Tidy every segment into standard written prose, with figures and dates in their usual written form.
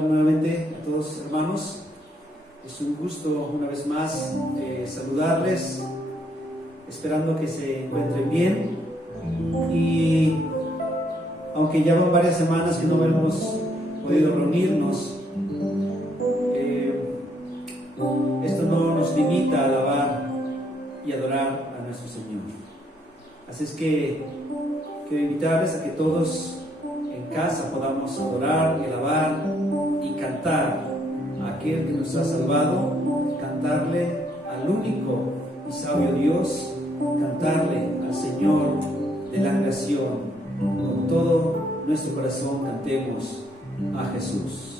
nuevamente a todos hermanos. Es un gusto una vez más saludarles, esperando que se encuentren bien. Y aunque ya van varias semanas que no hemos podido reunirnos, esto no nos limita a alabar y adorar a nuestro Señor. Así es que quiero invitarles a que todos en casa podamos adorar y alabar y cantar a aquel que nos ha salvado, cantarle al único y sabio Dios, cantarle al Señor de la creación. Con todo nuestro corazón cantemos a Jesús.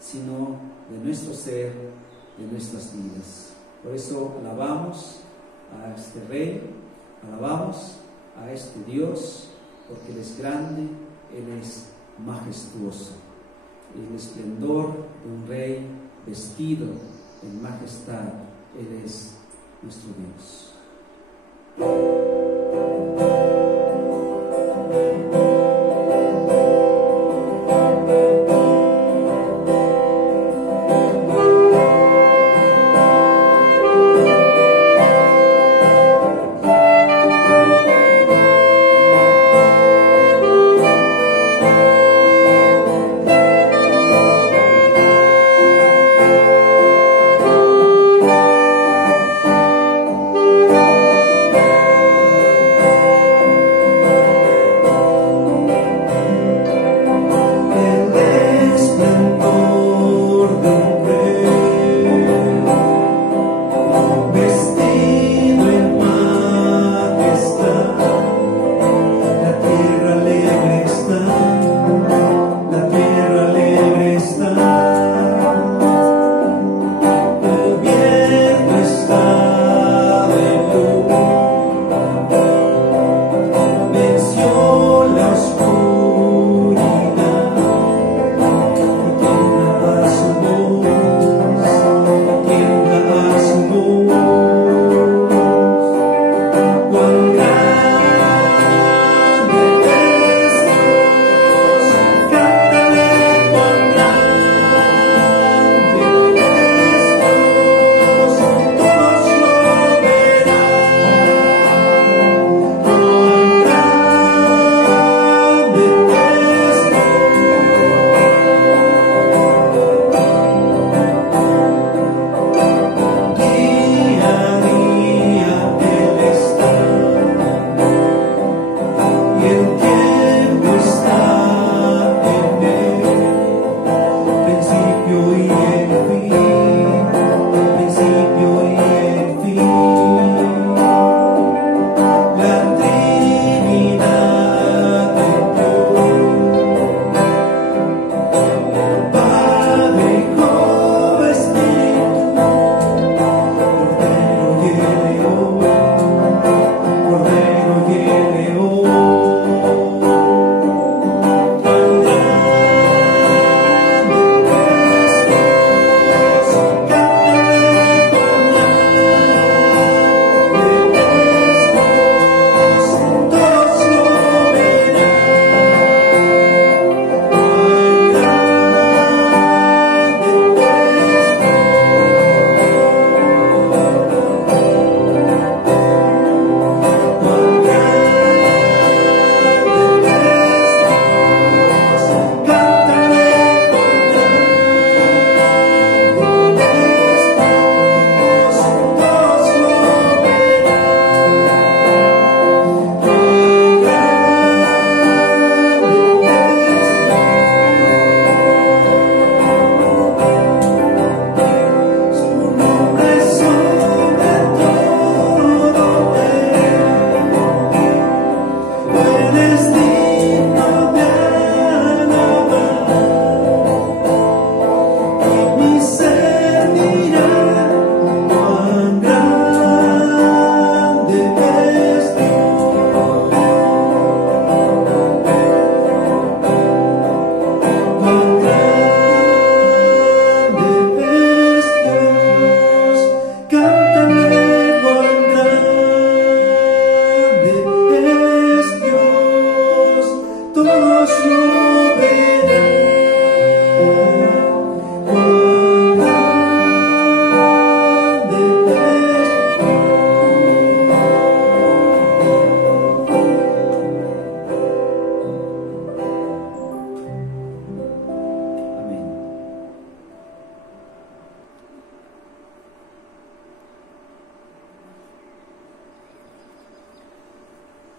Sino de nuestro ser, de nuestras vidas. Por eso alabamos a este Rey, alabamos a este Dios, porque Él es grande, Él es majestuoso. El esplendor de un Rey vestido en majestad, Él es nuestro Dios.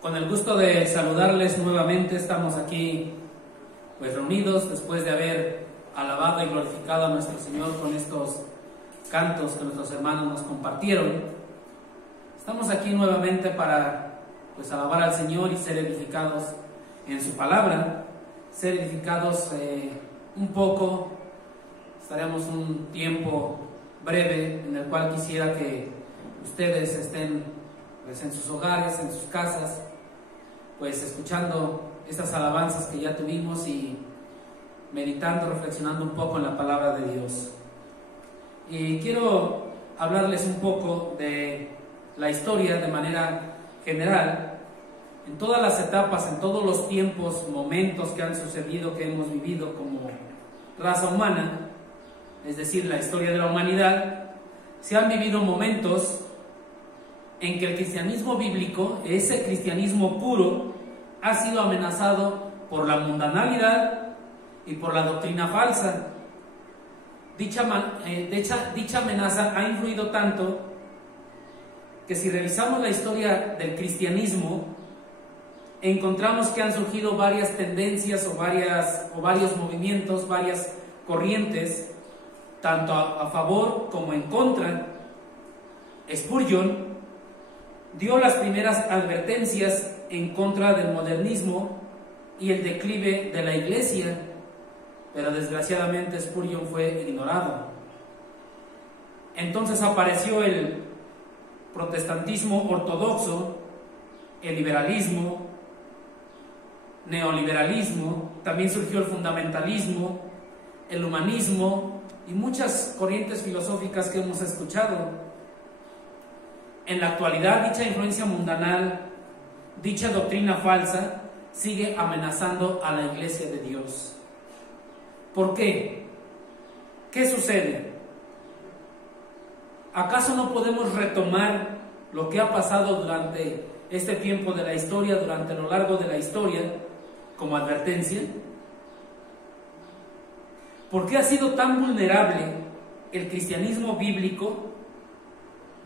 Con el gusto de saludarles nuevamente, estamos aquí pues reunidos después de haber alabado y glorificado a nuestro Señor con estos cantos que nuestros hermanos nos compartieron. Estamos aquí nuevamente para pues alabar al Señor y ser edificados en su palabra, ser edificados un poco. Estaremos un tiempo breve en el cual quisiera que ustedes estén pues en sus hogares, en sus casas, pues escuchando estas alabanzas que ya tuvimos y meditando, reflexionando un poco en la palabra de Dios. Y quiero hablarles un poco de la historia de manera general, en todas las etapas, en todos los tiempos, momentos que han sucedido, que hemos vivido como raza humana, es decir, la historia de la humanidad. Se han vivido momentos en que el cristianismo bíblico, ese cristianismo puro, ha sido amenazado por la mundanalidad y por la doctrina falsa. Dicha amenaza ha influido tanto que si revisamos la historia del cristianismo, encontramos que han surgido varias tendencias o varios movimientos, varias corrientes, tanto a favor como en contra. Spurgeon dio las primeras advertencias en contra del modernismo y el declive de la iglesia, pero desgraciadamente Spurgeon fue ignorado. Entonces apareció el protestantismo ortodoxo, el liberalismo, neoliberalismo, también surgió el fundamentalismo, el humanismo y muchas corrientes filosóficas que hemos escuchado. En la actualidad, dicha influencia mundanal, dicha doctrina falsa, sigue amenazando a la iglesia de Dios. ¿Por qué? ¿Qué sucede? ¿Acaso no podemos retomar lo que ha pasado durante este tiempo de la historia, durante lo largo de la historia, como advertencia? ¿Por qué ha sido tan vulnerable el cristianismo bíblico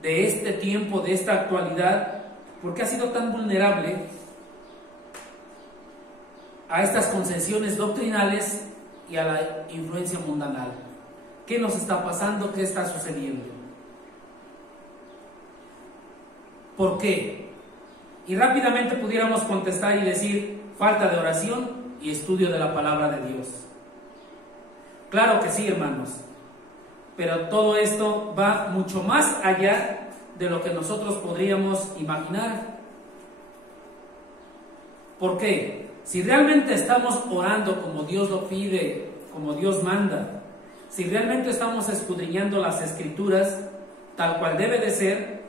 de este tiempo, de esta actualidad? ¿Por qué ha sido tan vulnerable a estas concesiones doctrinales y a la influencia mundanal? ¿Qué nos está pasando? ¿Qué está sucediendo? ¿Por qué? Y rápidamente pudiéramos contestar y decir: falta de oración y estudio de la palabra de Dios. Claro que sí, hermanos, pero todo esto va mucho más allá de lo que nosotros podríamos imaginar. ¿Por qué? Si realmente estamos orando como Dios lo pide, como Dios manda, si realmente estamos escudriñando las Escrituras tal cual debe de ser,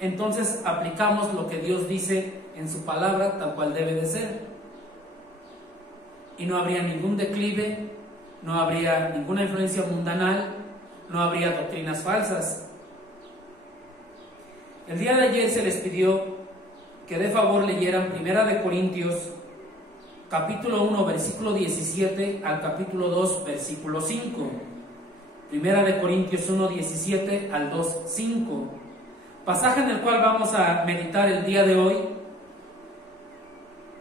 entonces aplicamos lo que Dios dice en su palabra tal cual debe de ser. Y no habría ningún declive, no habría ninguna influencia mundanal, no habría doctrinas falsas. El día de ayer se les pidió que de favor leyeran 1 Corintios capítulo 1 versículo 17 al capítulo 2 versículo 5. 1 Corintios 1, 17 al 2, 5. Pasaje en el cual vamos a meditar el día de hoy,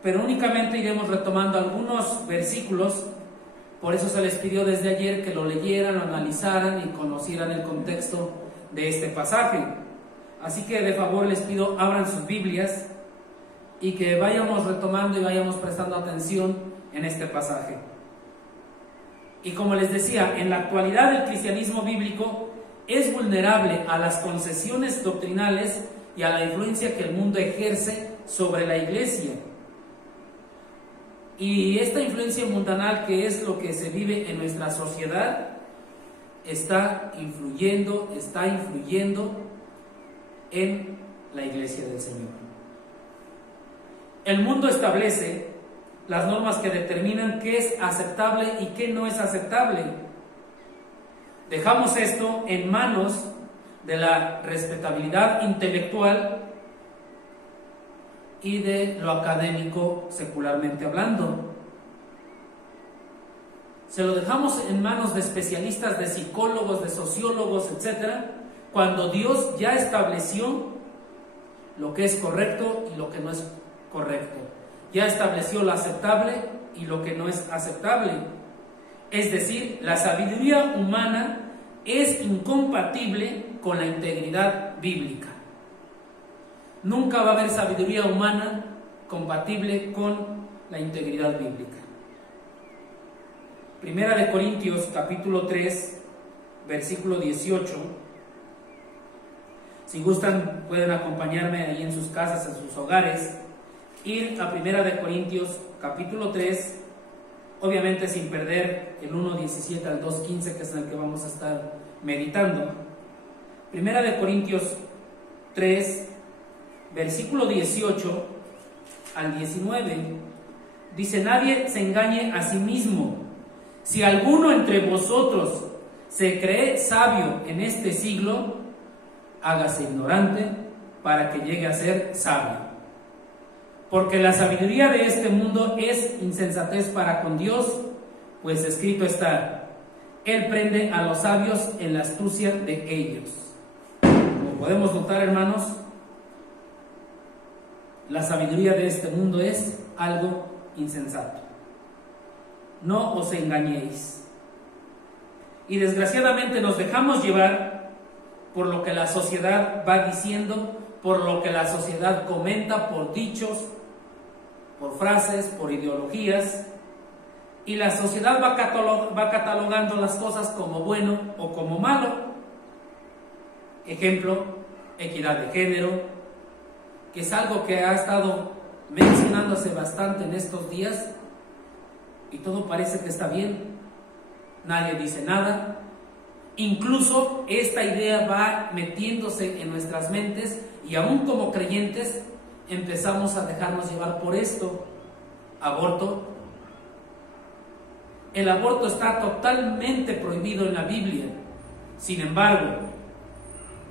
pero únicamente iremos retomando algunos versículos. Por eso se les pidió desde ayer que lo leyeran, lo analizaran y conocieran el contexto de este pasaje. Así que de favor les pido, abran sus Biblias y que vayamos retomando y vayamos prestando atención en este pasaje. Y como les decía, en la actualidad el cristianismo bíblico es vulnerable a las concesiones doctrinales y a la influencia que el mundo ejerce sobre la iglesia. Y esta influencia mundanal, que es lo que se vive en nuestra sociedad, está influyendo en la iglesia del Señor. El mundo establece las normas que determinan qué es aceptable y qué no es aceptable. Dejamos esto en manos de la respetabilidad intelectual y de lo académico, secularmente hablando. Se lo dejamos en manos de especialistas, de psicólogos, de sociólogos, etc., cuando Dios ya estableció lo que es correcto y lo que no es correcto. Ya estableció lo aceptable y lo que no es aceptable. Es decir, la sabiduría humana es incompatible con la integridad bíblica. Nunca va a haber sabiduría humana compatible con la integridad bíblica. Primera de Corintios, capítulo 3, versículo 18. Si gustan, pueden acompañarme ahí en sus casas, en sus hogares. Ir a Primera de Corintios, capítulo 3, obviamente sin perder el 1:17 al 2:15, que es en el que vamos a estar meditando. Primera de Corintios 3, versículo 18 al 19, dice: nadie se engañe a sí mismo. Si alguno entre vosotros se cree sabio en este siglo, hágase ignorante para que llegue a ser sabio. Porque la sabiduría de este mundo es insensatez para con Dios, pues escrito está: Él prende a los sabios en la astucia de ellos. Como podemos notar, hermanos, la sabiduría de este mundo es algo insensato. No os engañéis. Y desgraciadamente nos dejamos llevar por lo que la sociedad va diciendo, por lo que la sociedad comenta, por dichos, por frases, por ideologías, y la sociedad va catalogando las cosas como bueno o como malo. Ejemplo, equidad de género, que es algo que ha estado mencionándose bastante en estos días, y todo parece que está bien, nadie dice nada. Incluso esta idea va metiéndose en nuestras mentes, y aún como creyentes empezamos a dejarnos llevar por esto. Aborto. El aborto está totalmente prohibido en la Biblia. Sin embargo,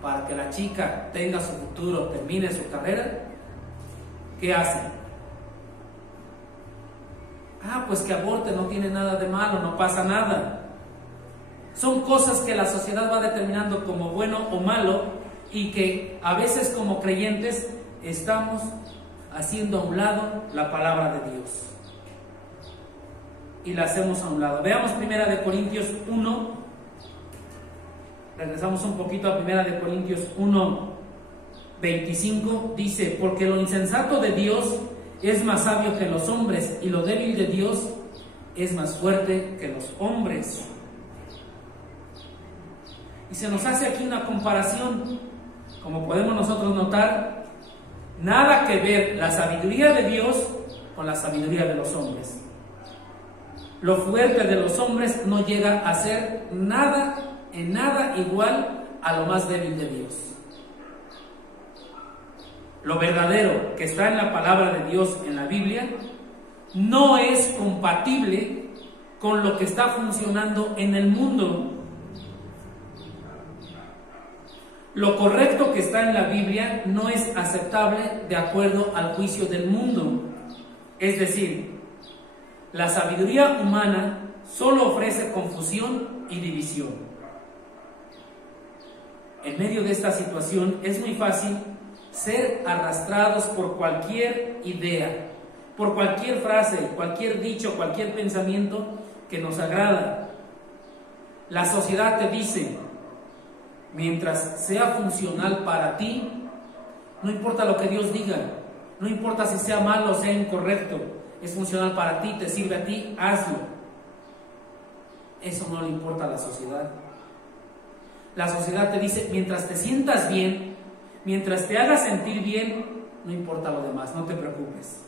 para que la chica tenga su futuro, termine su carrera, ¿qué hacen? Pues que aborte, no tiene nada de malo, no pasa nada. Son cosas que la sociedad va determinando como bueno o malo, y que a veces como creyentes estamos haciendo a un lado la palabra de Dios y la hacemos a un lado. Veamos Primera de Corintios 1. Regresamos un poquito a Primera de Corintios 1:25. Dice: porque lo insensato de Dios es más sabio que los hombres, y lo débil de Dios es más fuerte que los hombres. Y se nos hace aquí una comparación, como podemos nosotros notar, nada que ver la sabiduría de Dios con la sabiduría de los hombres. Lo fuerte de los hombres no llega a ser nada, en nada igual a lo más débil de Dios. Lo verdadero que está en la palabra de Dios en la Biblia no es compatible con lo que está funcionando en el mundo. Lo correcto que está en la Biblia no es aceptable de acuerdo al juicio del mundo. Es decir, la sabiduría humana solo ofrece confusión y división. En medio de esta situación es muy fácil ser arrastrados por cualquier idea, por cualquier frase, cualquier dicho, cualquier pensamiento que nos agrada. La sociedad te dice: mientras sea funcional para ti, no importa lo que Dios diga, no importa si sea malo o sea incorrecto, es funcional para ti, te sirve a ti, hazlo. Eso no le importa a la sociedad. La sociedad te dice: mientras te sientas bien, mientras te hagas sentir bien, no importa lo demás, no te preocupes.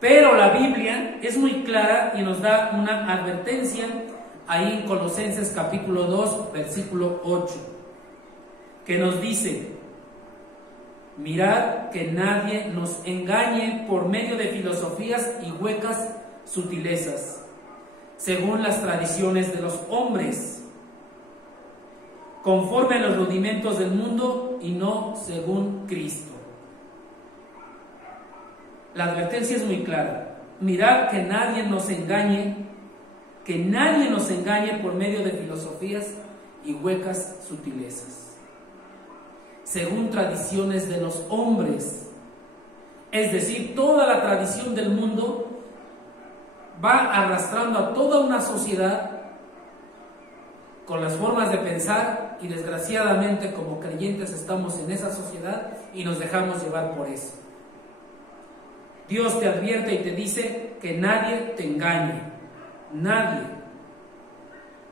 Pero la Biblia es muy clara y nos da una advertencia ahí en Colosenses capítulo 2, versículo 8, que nos dice: mirad que nadie nos engañe por medio de filosofías y huecas sutilezas, según las tradiciones de los hombres, conforme a los rudimentos del mundo y no según Cristo. La advertencia es muy clara. Mirad que nadie nos engañe por medio de filosofías y huecas sutilezas, según tradiciones de los hombres, Es decir, toda la tradición del mundo va arrastrando a toda una sociedad con las formas de pensar, y desgraciadamente como creyentes estamos en esa sociedad y nos dejamos llevar por eso. Dios te advierte y te dice que nadie te engañe, nadie,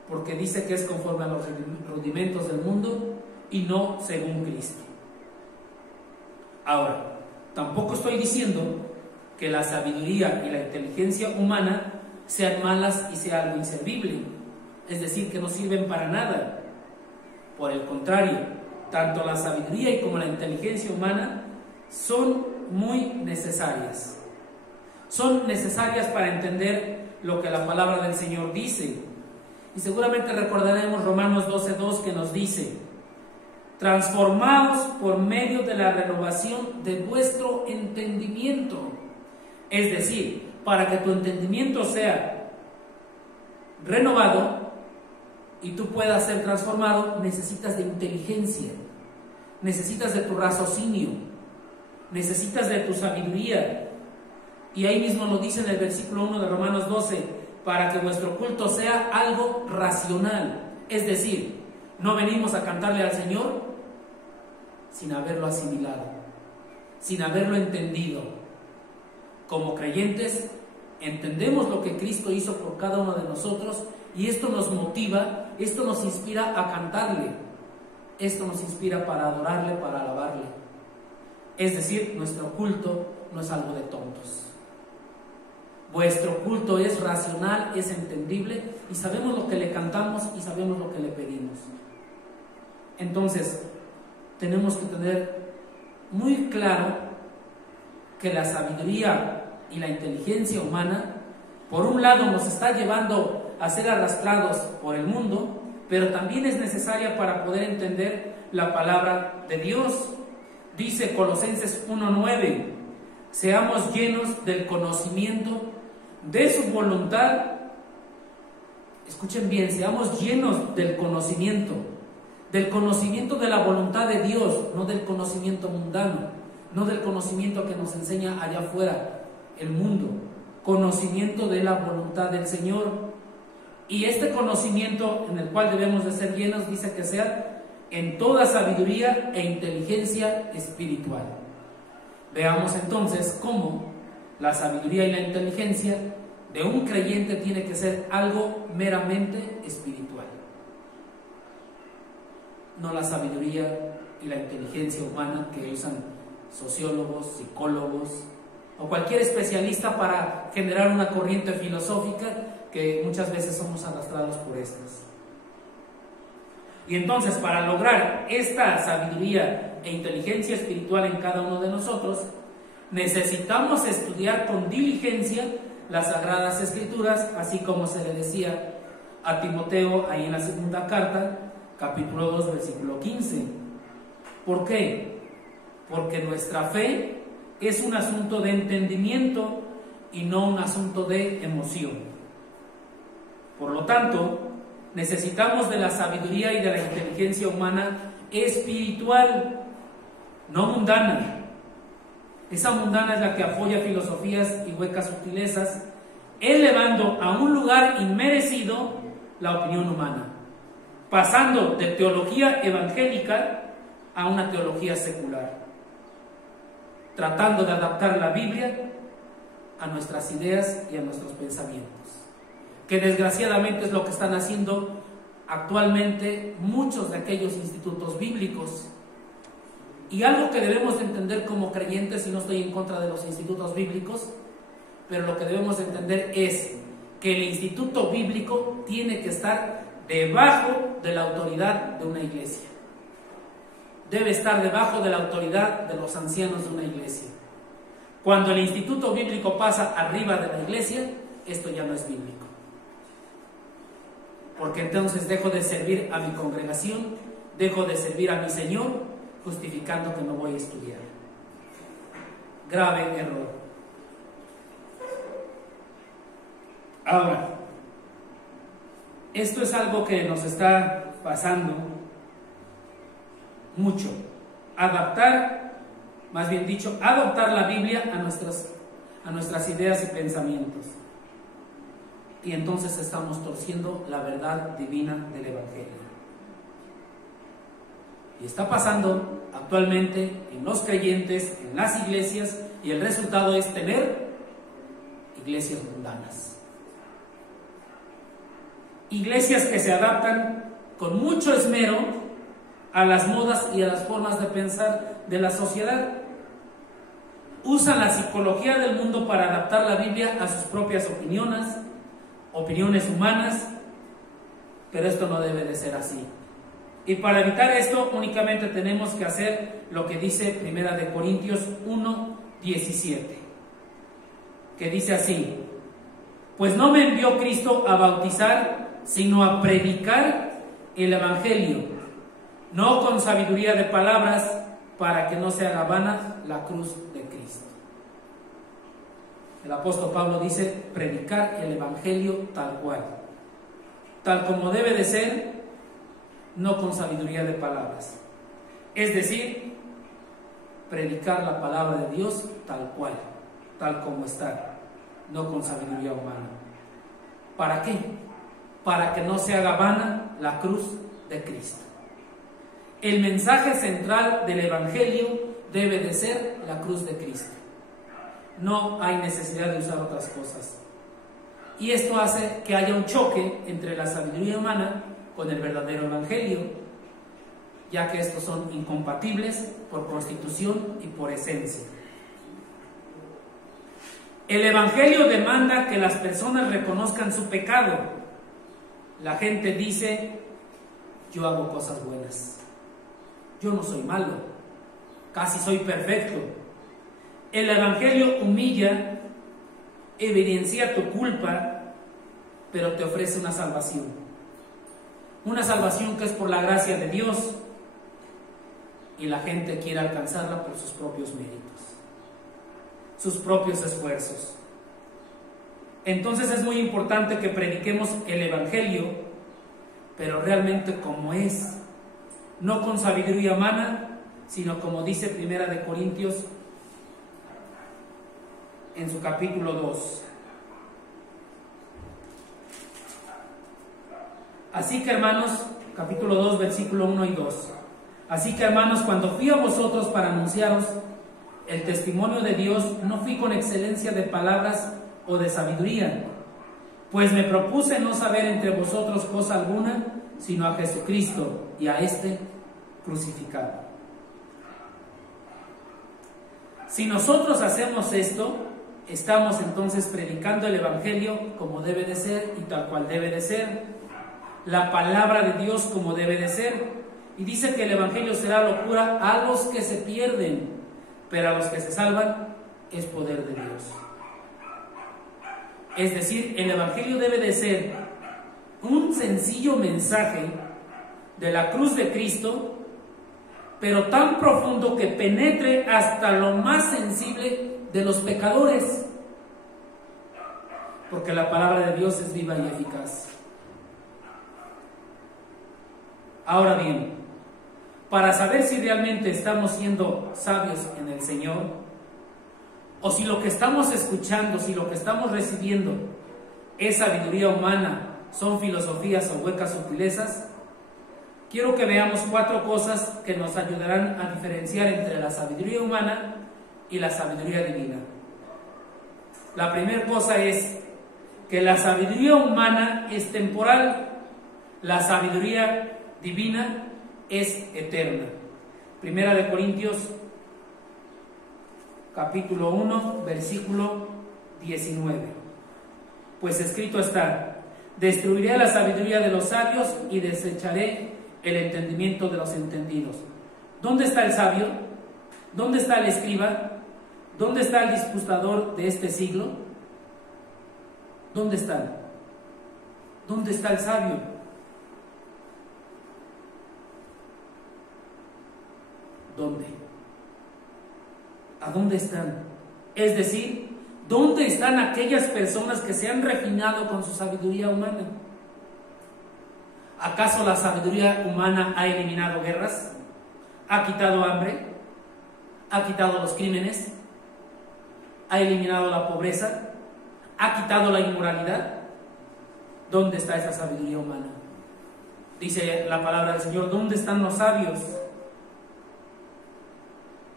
porque dice que es conforme a los rudimentos del mundo y no según Cristo. Ahora, tampoco estoy diciendo que la sabiduría y la inteligencia humana sean malas y sea algo inservible, es decir, que no sirven para nada. Por el contrario, tanto la sabiduría como la inteligencia humana son muy necesarias. Son necesarias para entender lo que la palabra del Señor dice. Y seguramente recordaremos Romanos 12:2, que nos dice: transformaos por medio de la renovación de vuestro entendimiento. Es decir, para que tu entendimiento sea renovado y tú puedas ser transformado, necesitas de inteligencia, necesitas de tu raciocinio, necesitas de tu sabiduría. Y ahí mismo lo dice en el versículo 1 de Romanos 12, para que vuestro culto sea algo racional. Es decir, no venimos a cantarle al Señor sin haberlo asimilado, sin haberlo entendido. Como creyentes, entendemos lo que Cristo hizo por cada uno de nosotros, y esto nos motiva, esto nos inspira a cantarle, esto nos inspira para adorarle, para alabarle. Es decir, nuestro culto no es algo de tontos. Vuestro culto es racional, es entendible, y sabemos lo que le cantamos y sabemos lo que le pedimos. Entonces, tenemos que tener muy claro que la sabiduría y la inteligencia humana, por un lado, nos está llevando a ser arrastrados por el mundo, pero también es necesaria para poder entender la palabra de Dios. Dice Colosenses 1:9, seamos llenos del conocimiento de su voluntad. Escuchen bien, seamos llenos del conocimiento de la voluntad de Dios, no del conocimiento mundano, no del conocimiento que nos enseña allá afuera el mundo, conocimiento de la voluntad del Señor. Y este conocimiento en el cual debemos de ser llenos, dice que sea en toda sabiduría e inteligencia espiritual. Veamos entonces cómo la sabiduría y la inteligencia de un creyente tiene que ser algo meramente espiritual. No la sabiduría y la inteligencia humana que usan sociólogos, psicólogos o cualquier especialista para generar una corriente filosófica, que muchas veces somos arrastrados por estas. Y entonces, para lograr esta sabiduría e inteligencia espiritual en cada uno de nosotros, necesitamos estudiar con diligencia las Sagradas Escrituras, así como se le decía a Timoteo ahí en la segunda carta, capítulo 2, versículo 15. ¿Por qué? Porque nuestra fe es un asunto de entendimiento y no un asunto de emoción. Por lo tanto, necesitamos de la sabiduría y de la inteligencia humana espiritual, no mundana. Esa mundana es la que apoya filosofías y huecas sutilezas, elevando a un lugar inmerecido la opinión humana, pasando de teología evangélica a una teología secular, tratando de adaptar la Biblia a nuestras ideas y a nuestros pensamientos, que desgraciadamente es lo que están haciendo actualmente muchos de aquellos institutos bíblicos. Y algo que debemos de entender como creyentes, y no estoy en contra de los institutos bíblicos, pero lo que debemos de entender es que el instituto bíblico tiene que estar debajo de la autoridad de una iglesia. Debe estar debajo de la autoridad de los ancianos de una iglesia. Cuando el instituto bíblico pasa arriba de la iglesia, esto ya no es bíblico. Porque entonces dejo de servir a mi congregación, dejo de servir a mi Señor, justificando que no voy a estudiar. Grave error. Ahora, esto es algo que nos está pasando mucho. más bien dicho, adoptar la Biblia a nuestras ideas y pensamientos. Y entonces estamos torciendo la verdad divina del Evangelio. Y está pasando actualmente en los creyentes, en las iglesias, y el resultado es tener iglesias mundanas. Iglesias que se adaptan con mucho esmero a las modas y a las formas de pensar de la sociedad. Usan la psicología del mundo para adaptar la Biblia a sus propias opiniones humanas, pero esto no debe de ser así. Y para evitar esto únicamente tenemos que hacer lo que dice 1 Corintios 1:17, que dice así: pues no me envió Cristo a bautizar, sino a predicar el Evangelio, no con sabiduría de palabras, para que no se haga vana la cruz de Cristo. El apóstol Pablo dice: predicar el Evangelio tal cual, tal como debe de ser, no con sabiduría de palabras. Es decir, predicar la palabra de Dios tal cual, tal como está, no con sabiduría humana. ¿Para qué? Para que no se haga vana la cruz de Cristo. El mensaje central del Evangelio debe de ser la cruz de Cristo. No hay necesidad de usar otras cosas. Y esto hace que haya un choque entre la sabiduría humana con el verdadero Evangelio, ya que estos son incompatibles por constitución y por esencia. El Evangelio demanda que las personas reconozcan su pecado. La gente dice: yo hago cosas buenas, yo no soy malo, casi soy perfecto. El Evangelio humilla, evidencia tu culpa, pero te ofrece una salvación que es por la gracia de Dios, y la gente quiere alcanzarla por sus propios méritos, sus propios esfuerzos. Entonces es muy importante que prediquemos el Evangelio, pero realmente como es, no con sabiduría humana, sino como dice 1 Corintios en su capítulo 2. Así que hermanos, capítulo 2, versículo 1 y 2. Así que hermanos, cuando fui a vosotros para anunciaros el testimonio de Dios, no fui con excelencia de palabras o de sabiduría, pues me propuse no saber entre vosotros cosa alguna, sino a Jesucristo y a este crucificado. Si nosotros hacemos esto, estamos entonces predicando el Evangelio como debe de ser y tal cual debe de ser, la palabra de Dios como debe de ser. Y dice que el Evangelio será locura a los que se pierden, pero a los que se salvan es poder de Dios. Es decir, el Evangelio debe de ser un sencillo mensaje de la cruz de Cristo, pero tan profundo que penetre hasta lo más sensible de los pecadores, porque la palabra de Dios es viva y eficaz. Ahora bien, para saber si realmente estamos siendo sabios en el Señor, o si lo que estamos escuchando, si lo que estamos recibiendo es sabiduría humana, son filosofías o huecas sutilezas, quiero que veamos 4 cosas que nos ayudarán a diferenciar entre la sabiduría humana y la sabiduría divina. La primera cosa es que la sabiduría humana es temporal, la sabiduría divina es eterna. 1 Corintios capítulo 1 versículo 19. Pues escrito está: destruiré la sabiduría de los sabios y desecharé el entendimiento de los entendidos. ¿Dónde está el sabio? ¿Dónde está el escriba? ¿Dónde está el disputador de este siglo? ¿Dónde están? ¿Dónde está el sabio? ¿Dónde? ¿A dónde están? Es decir, ¿dónde están aquellas personas que se han refinado con su sabiduría humana? ¿Acaso la sabiduría humana ha eliminado guerras? ¿Ha quitado hambre? ha quitado los crímenes, ha eliminado la pobreza, ha quitado la inmoralidad. ¿Dónde está esa sabiduría humana? Dice la palabra del Señor, ¿dónde están los sabios?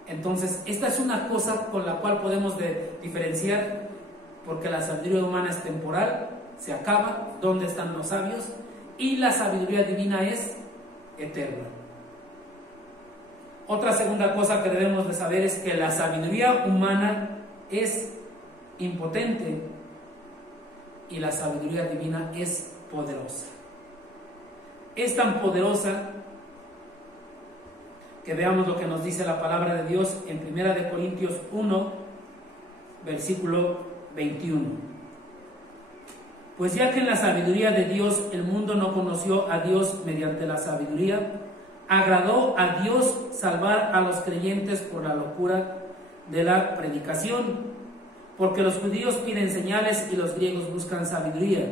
Entonces, esta es una cosa con la cual podemos diferenciar, porque la sabiduría humana es temporal, se acaba. ¿Dónde están los sabios? Y la sabiduría divina es eterna. Otra segunda cosa que debemos de saber es que la sabiduría humana es impotente y la sabiduría divina es poderosa. Es tan poderosa que veamos lo que nos dice la palabra de Dios en 1 de Corintios 1, versículo 21. Pues ya que en la sabiduría de Dios el mundo no conoció a Dios mediante la sabiduría, agradó a Dios salvar a los creyentes por la locura de la predicación, porque los judíos piden señales y los griegos buscan sabiduría,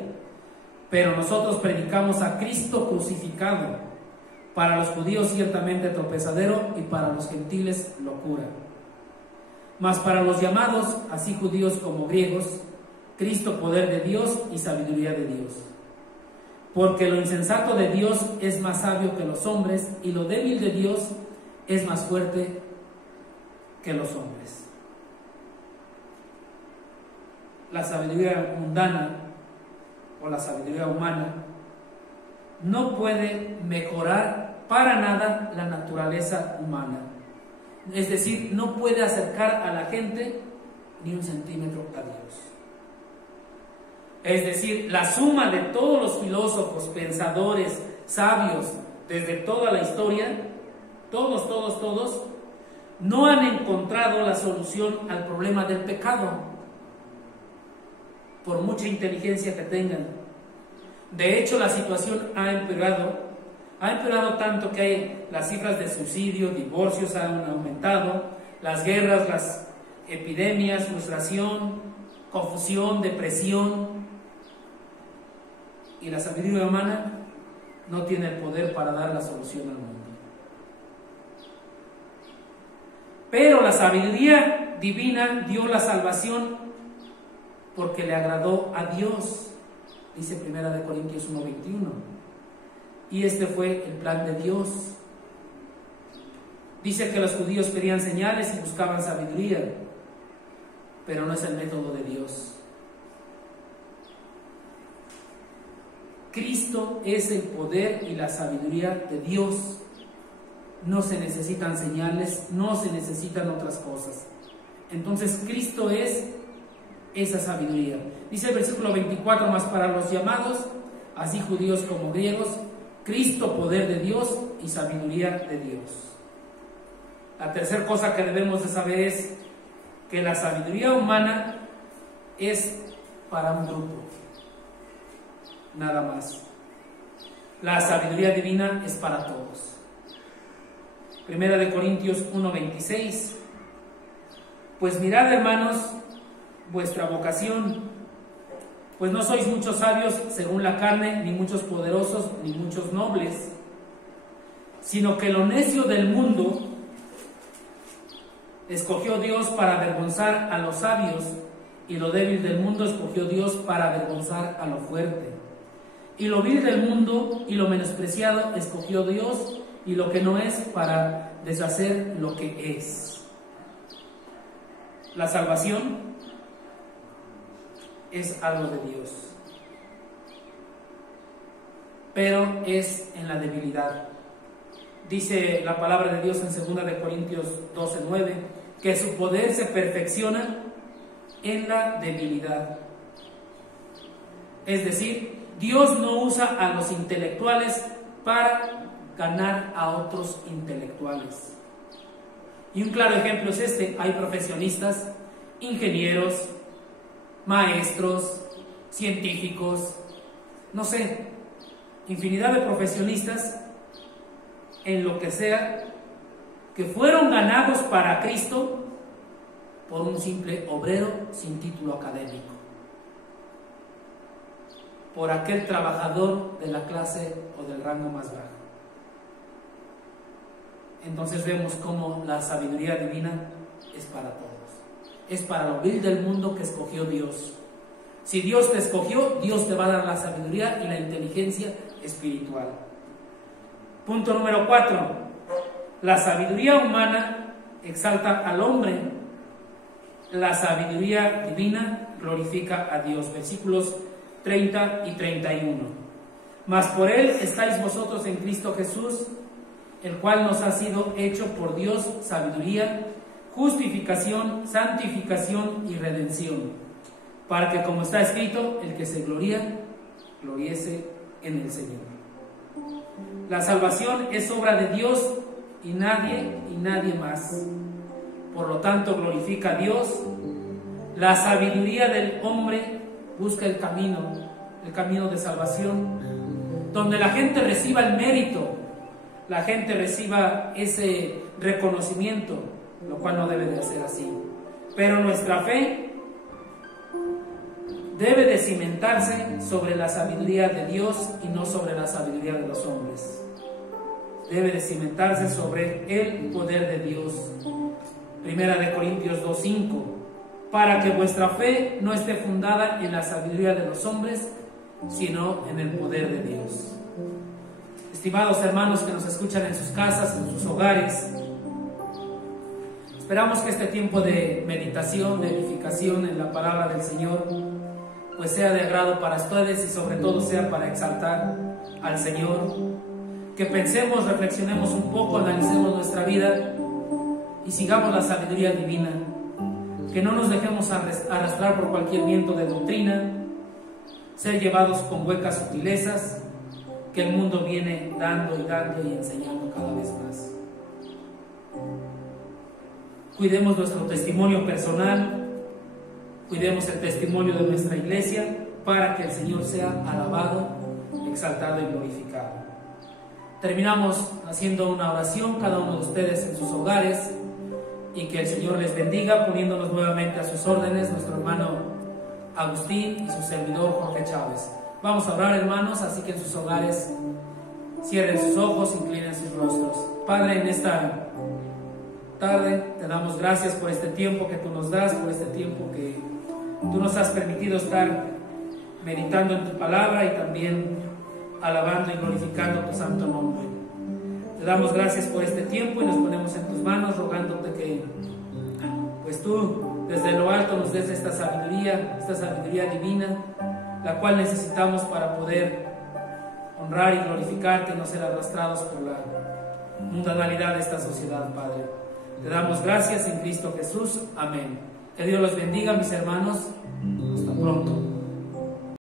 pero nosotros predicamos a Cristo crucificado, para los judíos ciertamente tropezadero y para los gentiles locura. Mas para los llamados, así judíos como griegos, Cristo poder de Dios y sabiduría de Dios. Porque lo insensato de Dios es más sabio que los hombres, y lo débil de Dios es más fuerte que los hombres. La sabiduría mundana o la sabiduría humana no puede mejorar para nada la naturaleza humana. Es decir, no puede acercar a la gente ni un centímetro a Dios. Es decir, la suma de todos los filósofos, pensadores, sabios, desde toda la historia, todos, no han encontrado la solución al problema del pecado, por mucha inteligencia que tengan. De hecho, la situación ha empeorado tanto que las cifras de suicidio, divorcios han aumentado, las guerras, las epidemias, frustración, confusión, depresión. Y la sabiduría humana no tiene el poder para dar la solución al mundo. Pero la sabiduría divina dio la salvación porque le agradó a Dios, dice 1 de Corintios 1:21. Y este fue el plan de Dios. Dice que los judíos pedían señales y buscaban sabiduría, pero no es el método de Dios. Cristo es el poder y la sabiduría de Dios. No se necesitan señales, no se necesitan otras cosas. Entonces Cristo es esa sabiduría. Dice el versículo 24, más para los llamados, así judíos como griegos, Cristo poder de Dios y sabiduría de Dios. La tercera cosa que debemos de saber es que la sabiduría humana es para un grupo, nada más. La sabiduría divina es para todos. 1 de Corintios 1:26. Pues mirad, hermanos, vuestra vocación, pues no sois muchos sabios según la carne, ni muchos poderosos, ni muchos nobles, sino que lo necio del mundo escogió Dios para avergonzar a los sabios, y lo débil del mundo escogió Dios para avergonzar a lo fuerte. Y lo vil del mundo y lo menospreciado escogió Dios, y lo que no es, para deshacer lo que es. La salvación es algo de Dios, pero es en la debilidad. Dice la palabra de Dios en 2 de Corintios 12:9, que su poder se perfecciona en la debilidad. Es decir, Dios no usa a los intelectuales para ganar a otros intelectuales. Y un claro ejemplo es este: hay profesionistas, ingenieros, maestros, científicos, no sé, infinidad de profesionistas en lo que sea, que fueron ganados para Cristo por un simple obrero sin título académico, por aquel trabajador de la clase o del rango más bajo. entonces vemos cómo la sabiduría divina es para todos. Es para lo vil del mundo que escogió Dios. Si Dios te escogió, Dios te va a dar la sabiduría y la inteligencia espiritual. Punto número 4. La sabiduría humana exalta al hombre. La sabiduría divina glorifica a Dios. Versículos 30 y 31. Mas por Él estáis vosotros en Cristo Jesús, el cual nos ha sido hecho por Dios sabiduría, justificación, santificación y redención, para que, como está escrito, el que se gloría, gloriese en el Señor. La salvación es obra de Dios y nadie más. Por lo tanto, glorifica a Dios. La sabiduría del hombre busca el camino de salvación, donde la gente reciba el mérito, la gente reciba ese reconocimiento, lo cual no debe de ser así. Pero nuestra fe debe de cimentarse sobre la sabiduría de Dios y no sobre la sabiduría de los hombres. Debe de cimentarse sobre el poder de Dios. Primera de Corintios 2:5, para que vuestra fe no esté fundada en la sabiduría de los hombres, sino en el poder de Dios. Estimados hermanos que nos escuchan en sus casas, en sus hogares, esperamos que este tiempo de meditación, de edificación en la palabra del Señor, pues sea de agrado para ustedes y sobre todo sea para exaltar al Señor. Que pensemos, reflexionemos un poco, analicemos nuestra vida y sigamos la sabiduría divina. Que no nos dejemos arrastrar por cualquier viento de doctrina, ser llevados con huecas sutilezas que el mundo viene dando y enseñando cada vez más. Cuidemos nuestro testimonio personal, cuidemos el testimonio de nuestra iglesia para que el Señor sea alabado, exaltado y glorificado. Terminamos haciendo una oración cada uno de ustedes en sus hogares y que el Señor les bendiga, poniéndonos nuevamente a sus órdenes nuestro hermano Agustín y su servidor Jorge Chávez. Vamos a orar, hermanos, así que en sus hogares cierren sus ojos, inclinen sus rostros. Padre, en esta tarde te damos gracias por este tiempo que tú nos das, por este tiempo que tú nos has permitido estar meditando en tu palabra y también alabando y glorificando tu santo nombre. Te damos gracias por este tiempo y nos ponemos en tus manos rogándote que pues tú desde lo alto nos des esta sabiduría divina, la cual necesitamos para poder honrar y glorificarte y no ser arrastrados por la mundanalidad de esta sociedad, Padre. Te damos gracias en Cristo Jesús. Amén. Que Dios los bendiga, mis hermanos. Hasta pronto.